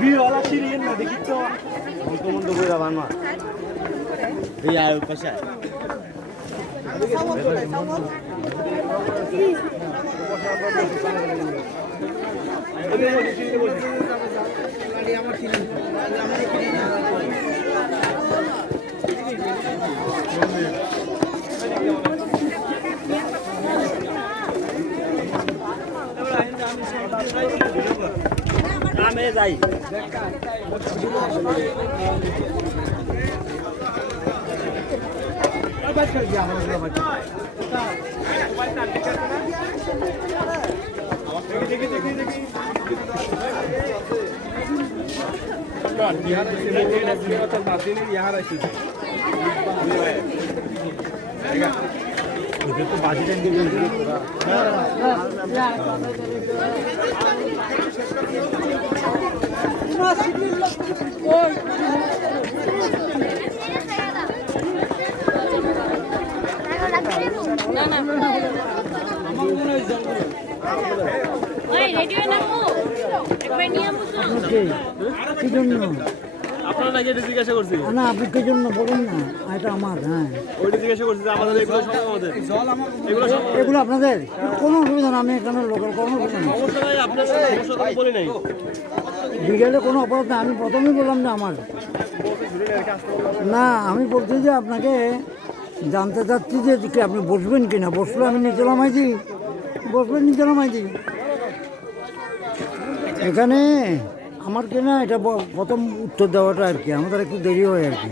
বিওলা serial না দেখি তো বন্ধ কইরা বানমা এই আর পাশে যাই বাজি টাইম আপনারা নাকি এটা জিজ্ঞাসা করছি না আপনি কি জন্য বলুন না এটা আমার হ্যাঁ ওইটা জিজ্ঞাসা করছি যে আমাদের এগুলো সব আমাদের এগুলো আপনাদের কোনো অসুবিধা না আমি এখানে লোকাল কোনো অসুবিধা নেই সমস্যা নাই আপনার সমস্যা তো বলি নাই বিকেলে কোনো অপরাধ না আমি প্রথমেই বললাম যে আমার না আমি বলছি যে আপনাকে জানতে চাচ্ছি যে কি আপনি বসবেন কি না বসলে আমি নিচে নামাই দিই বসবেন নিচে নামাই দিই এখানে আমার কি না এটা প্রথম উত্তর দেওয়াটা আর কি আমাদের একটু দেরি হয় আর কি